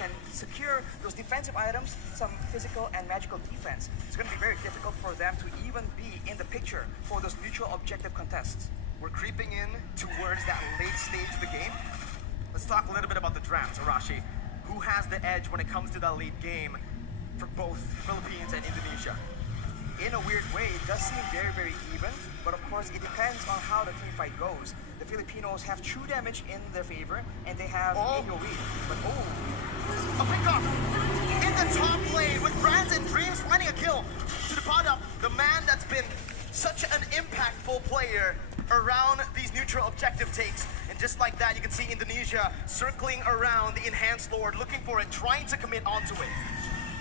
can secure those defensive items, some physical and magical defense, it's going to be very difficult for them to even be in the picture for those mutual objective contests. We're creeping in towards that late stage of the game. Let's talk a little bit about the drafts, Arashi. Who has the edge when it comes to that late game for both Philippines and Indonesia? In a weird way, it does seem very, very even, but of course it depends on how the team fight goes. The Filipinos have true damage in their favor, and they have AoE, but a pick-off in the top lane with Brands and Dreams finding a kill to the pot up. The man that's been such an impactful player around these neutral objective takes. And just like that, you can see Indonesia circling around the Enhanced Lord, looking for it, trying to commit onto it.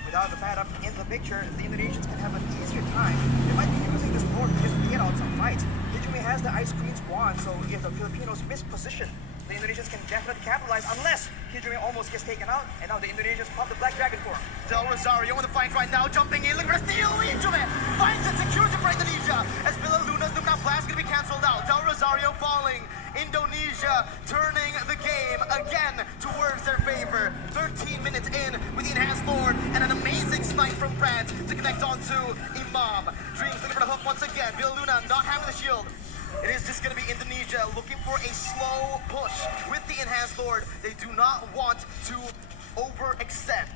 Without the pad up in the picture, the Indonesians can have an easier time. They might be using this board just to get out some fights. Hijumi has the Ice Queen's wand, so if the Filipinos miss position, the Indonesians can definitely capitalize unless Hijumi almost gets taken out, and now the Indonesians pop the Black Dragon for him. Del Rosario in the fight right now, jumping in, looking for a steal, Hijumi finds it, secures it for Indonesia, as Villa Luna's Lumina Blast is going to be cancelled out. Del Rosario falling, Indonesia turning the game again towards their favor. 13 minutes in with the Enhanced Lord, and an amazing snipe from Brandt to connect onto Imam. Dreams looking for the hook once again, Villa Luna not having the shield. It is just going to be Indonesia looking for a slow push with the Enhanced Lord. They do not want to overextend.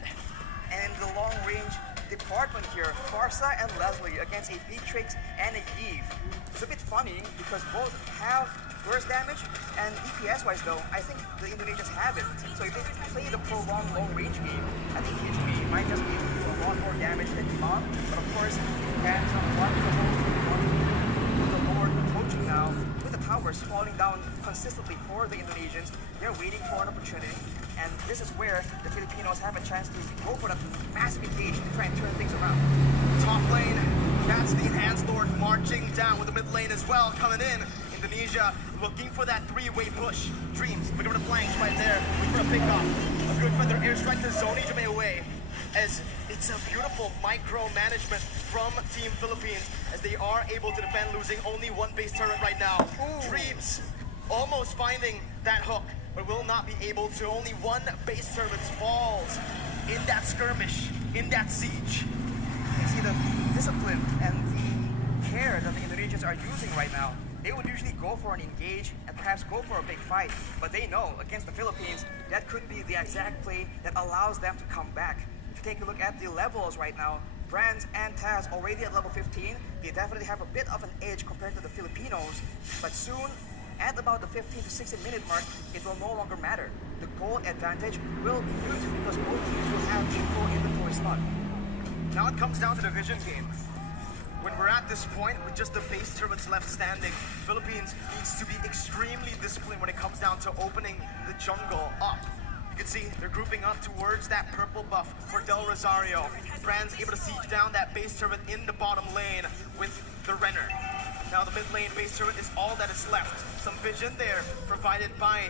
And the long-range department here, Farsa and Leslie against a Beatrix and a Eve. It's a bit funny because both have burst damage, and DPS-wise though, I think the Indonesians have it. So if they play the prolonged long-range game, I think Hijumi might just be able to do a lot more damage than Imam. But of course, it depends on what the Lord approaching now. With the towers falling down consistently for the Indonesians, they're waiting for an opportunity. And this is where the Filipinos have a chance to go for that massive engage and try and turn things around. Top lane, that's the Enhanced Lord marching down with the mid lane as well, coming in. Indonesia looking for that three-way push. Dreams looking for the flanks right there, looking for a pick-off. A good feather airstrike to zone Hijumi away. As it's a beautiful micro-management from Team Philippines as they are able to defend, losing only one base turret right now. Dreams almost finding that hook, but will not be able to. Only one base turret falls in that skirmish, in that siege. You see the discipline and the care that the Indonesians are using right now. They would usually go for an engage and perhaps go for a big fight, but they know against the Philippines, that could be the exact play that allows them to come back. If you take a look at the levels right now, Brands and Taz already at level 15, they definitely have a bit of an edge compared to the Filipinos, but soon, at about the 15 to 16 minute mark, it will no longer matter. The goal advantage will be huge because both teams will have a full inventory slot. Now it comes down to the vision game. When we're at this point with just the base turrets left standing, Philippines needs to be extremely disciplined when it comes down to opening the jungle up. You can see they're grouping up towards that purple buff for Del Rosario. Brand's able to siege down that base turret in the bottom lane with the Renner. Now the mid lane base turret is all that is left. Some vision there provided by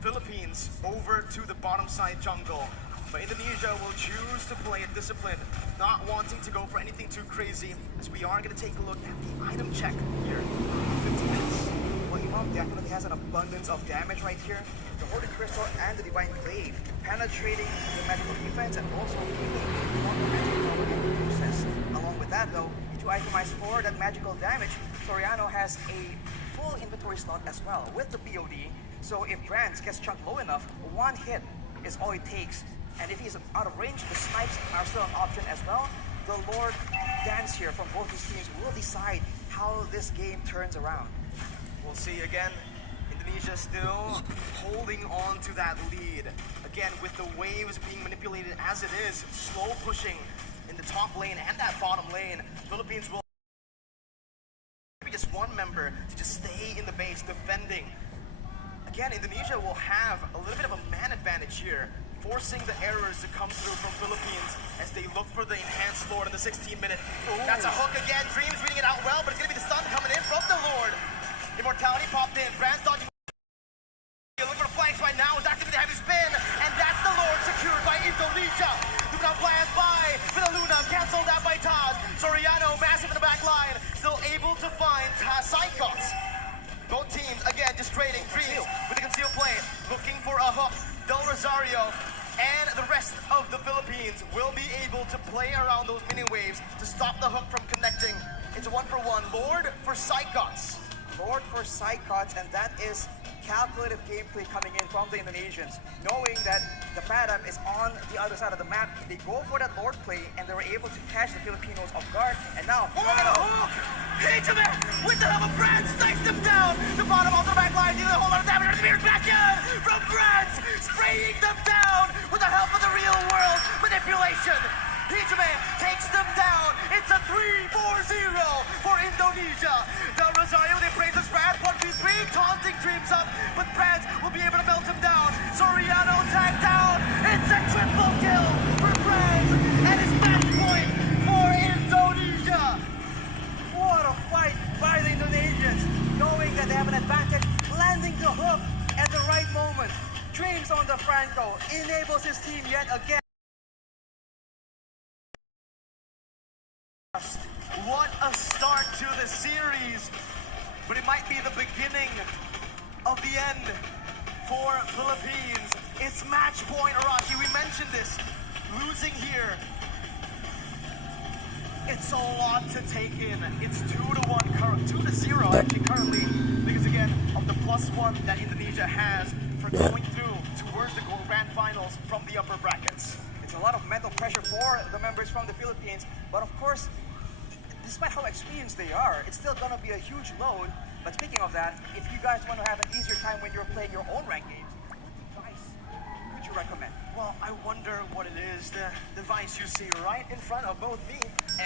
Philippines over to the bottom side jungle. But Indonesia will choose to play it disciplined, not wanting to go for anything too crazy, as we are going to take a look at the item check here. 15 minutes. Well, Imam definitely has an abundance of damage right here. The Holy Crystal and the Divine Glaive penetrating the magical defense and also healing one magical power in the process. Along with that though, to itemize for that magical damage, Soriano has a full inventory slot as well with the BOD. So if Brands gets chunked low enough, one hit is all it takes. And if he's out of range, the snipes are still an option as well. The Lord Dance here from both these teams will decide how this game turns around. We'll see again. Indonesia still holding on to that lead. Again, with the waves being manipulated as it is, slow pushing in the top lane and that bottom lane. Philippines will maybe just one member to just stay in the base defending. Again, Indonesia will have a little bit of a man advantage here, forcing the errors to come through from Philippines as they look for the Enhanced Lord in the 16-minute. That's a hook again. Dreams reading it out well, but it's going to be the stun coming in from the Lord. Immortality popped in. Brands dodging. Look for the flanks right now. Is activating the heavy spin, and that's the Lord secured by Indonesia. Luna plans by Villa Luna, canceled out by Taz. Soriano, massive in the back line, still able to find Psychos. Both teams, again, just trading. Dreams with the concealed play, looking for a hook. Del Rosario and the rest Philippines will be able to play around those mini waves to stop the hook from connecting. It's 1-for-1. Lord for Psychots. Lord for Psychots, and that is calculative gameplay coming in from the Indonesians. Knowing that the Phantom is on the other side of the map, they go for that Lord play, and they were able to catch the Filipinos off guard. And now, Oh, hook! Hitchman with the help of Brands, snipes them down. The bottom of the back line, dealing a whole lot of damage. Spears back in from Brands, spraying them down with the help of the real world manipulation. Hitchman takes them down. It's a 3-4-0 for Indonesia. Now Rosario, they praise us Brands. 1v3, taunting dreams up, but Brands will be able to melt him down. Soriano tagged down. It's a triple kill for Brands, and it's match point for Indonesia. what a fight by the Indonesians, knowing that they have an advantage, landing the hook at the right moment. Dreams on the Franco enables his team yet again. What a start to the series, but it might be the beginning of the end for Philippines. It's match point, Arashi. We mentioned this. Losing here, it's a lot to take in. It's 2-1, 2-0 actually currently, because again of the +1 that Indonesia has for going through towards the grand finals from the upper brackets. It's a lot of mental pressure for the members from the Philippines, but of course, despite how experienced they are, it's still gonna be a huge load. But speaking of that, if you guys want to have an easier time when you're playing your own ranked games, what device would you recommend? Well, I wonder what it is, the device you see right in front of both me and